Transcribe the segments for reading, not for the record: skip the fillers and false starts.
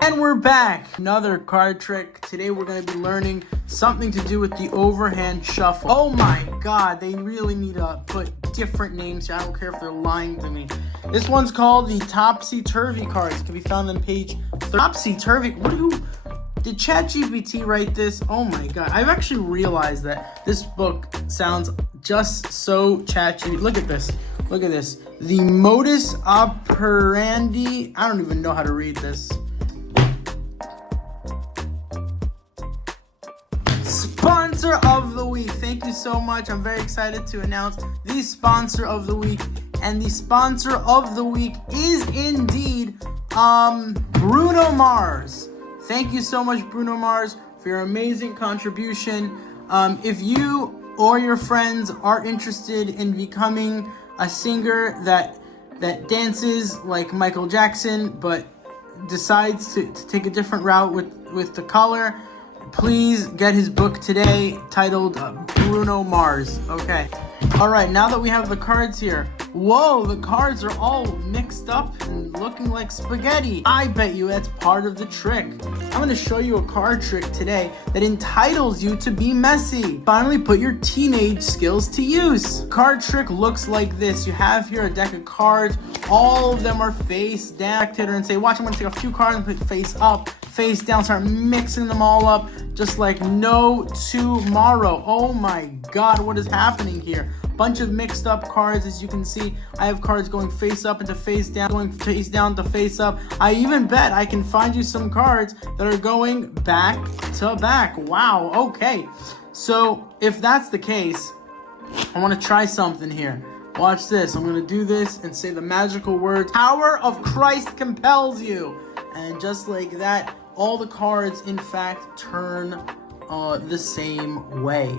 And we're back. Another card trick. Today we're going to be learning something to do with the overhand shuffle. Oh my god, they really need to put different names here. I don't care if they're lying to me. This one's called the Topsy-Turvy cards. It can be found on page Topsy-Turvy. Did ChatGPT write this? Oh my god. I've actually realized that this book sounds just so ChatGPT. Look at this. Look at this. The modus operandi. I don't even know how to read this. Sponsor of the week. Thank you so much. I'm very excited to announce the sponsor of the week. And the sponsor of the week is indeed Bruno Mars. Thank you so much, Bruno Mars, for your amazing contribution. If you or your friends are interested in becoming a singer that dances like Michael Jackson but decides to take a different route with the color, please get his book today titled Bruno Mars. Okay. All right, now that we have the cards here. Whoa, the cards are all mixed up and looking like spaghetti. I bet you that's part of the trick. I'm going to show you a card trick today that entitles you to be messy. Finally put your teenage skills to use. Card trick looks like this. You have here a deck of cards. All of them are face down. And say, watch, I'm going to take a few cards and put face up, face down, start mixing them all up just like no tomorrow. Oh my god, what is happening here? Bunch of mixed up cards. As you can see, I have cards going face up into face down, going face down to face up. I even bet I can find you some cards that are going back to back. Wow, okay. So if that's the case, I want to try something here. Watch this. I'm going to do this and say the magical words, power of Christ compels you. And just like that, all the cards, in fact, turn the same way.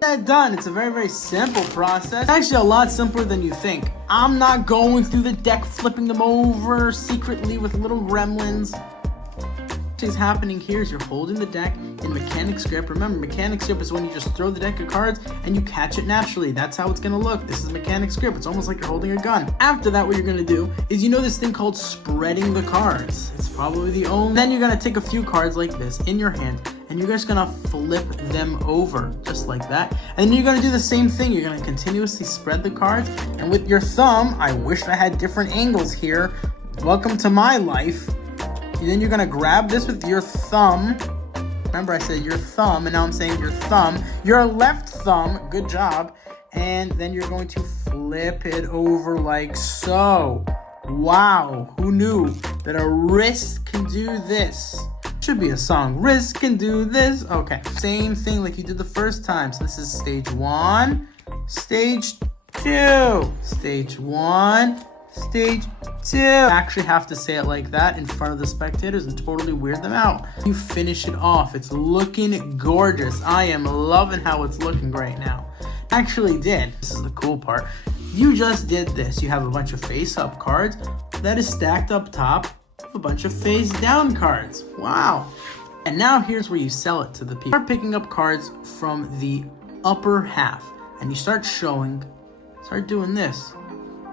That done. It's a very, very simple process. It's actually a lot simpler than you think. I'm not going through the deck, flipping them over secretly with little gremlins. What is happening here is you're holding the deck in mechanic's grip. Remember, mechanic's grip is when you just throw the deck of cards and you catch it naturally. That's how it's going to look. This is mechanic's grip. It's almost like you're holding a gun. After that, what you're going to do is this thing called spreading the cards. It's probably the only. Then you're going to take a few cards like this in your hand and you're just going to flip them over just like that. And then you're going to do the same thing. You're going to continuously spread the cards, and with your thumb, I wish I had different angles here. Welcome to my life. And then you're going to grab this with your thumb. Remember, I said your thumb, and now I'm saying your thumb. Your left thumb. Good job. And then you're going to flip it over like so. Wow. Who knew that a wrist can do this? Should be a song. Wrist can do this. Okay. Same thing like you did the first time. So this is stage 1, stage 2, stage 1, stage 2. Actually have to say it like that in front of the spectators and totally weird them out. You finish it off. It's looking gorgeous. I am loving how it's looking right now. Actually did. This is the cool part. You just did this. You have a bunch of face-up cards that is stacked up top with a bunch of face-down cards. Wow. And now here's where you sell it to the people. Start picking up cards from the upper half and you start doing this.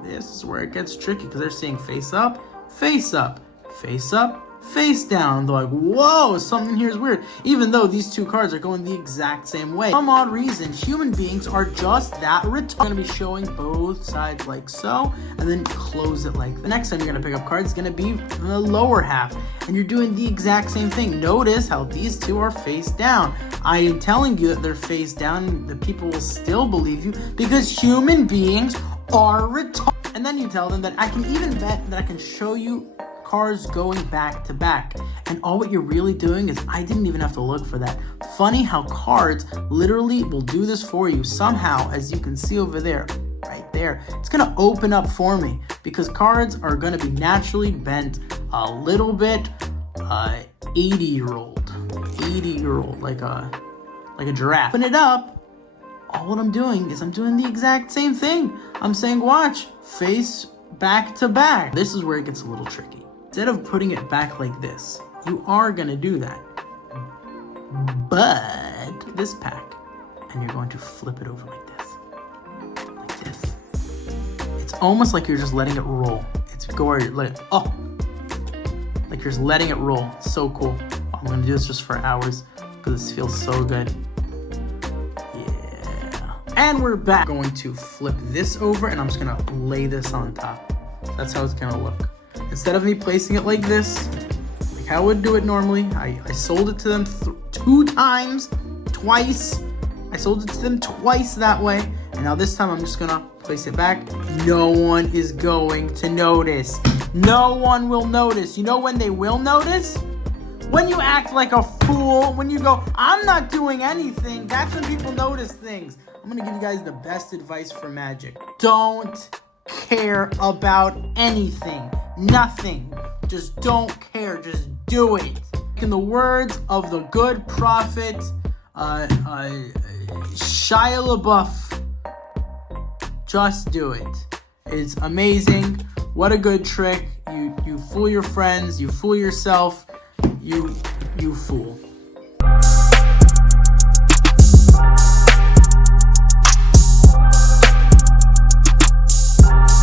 This is where it gets tricky because they're seeing face up, face up, face up, face down. They're like, whoa, something here is weird. Even though these two cards are going the exact same way. For some odd reason, human beings are just that retarded. I'm going to be showing both sides like so, and then close it like that. The next time you're going to pick up cards is going to be the lower half, and you're doing the exact same thing. Notice how these two are face down. I am telling you that they're face down, and the people will still believe you because human beings are retarded. And then you tell them that I can even bet that I can show you cards going back to back. And all what you're really doing is I didn't even have to look for that. Funny how cards literally will do this for you somehow, as you can see over there, right there. It's going to open up for me because cards are going to be naturally bent a little bit 80-year-old, like a giraffe. Open it up. All what I'm doing is I'm doing the exact same thing. I'm saying, watch, face back to back. This is where it gets a little tricky. Instead of putting it back like this, you are gonna do that. But this pack, and you're going to flip it over like this. Like this. almost like you're just letting it roll. It's gory. Like you're just letting it roll. It's so cool. I'm gonna do this just for hours because this feels so good. Yeah. And we're back. I'm going to flip this over and I'm just gonna lay this on top. That's how it's gonna look. Instead of me placing it like this, like how I would do it normally, I sold it to them twice. I sold it to them twice that way. And now this time I'm just gonna place it back. No one is going to notice. No one will notice. You know when they will notice? When you act like a fool, when you go, I'm not doing anything, that's when people notice things. I'm gonna give you guys the best advice for magic. Don't care about anything. Nothing. Just don't care. Just do it. In the words of the good prophet, Shia LaBeouf, just do it. It's amazing. What a good trick. You fool your friends. You fool yourself. You fool.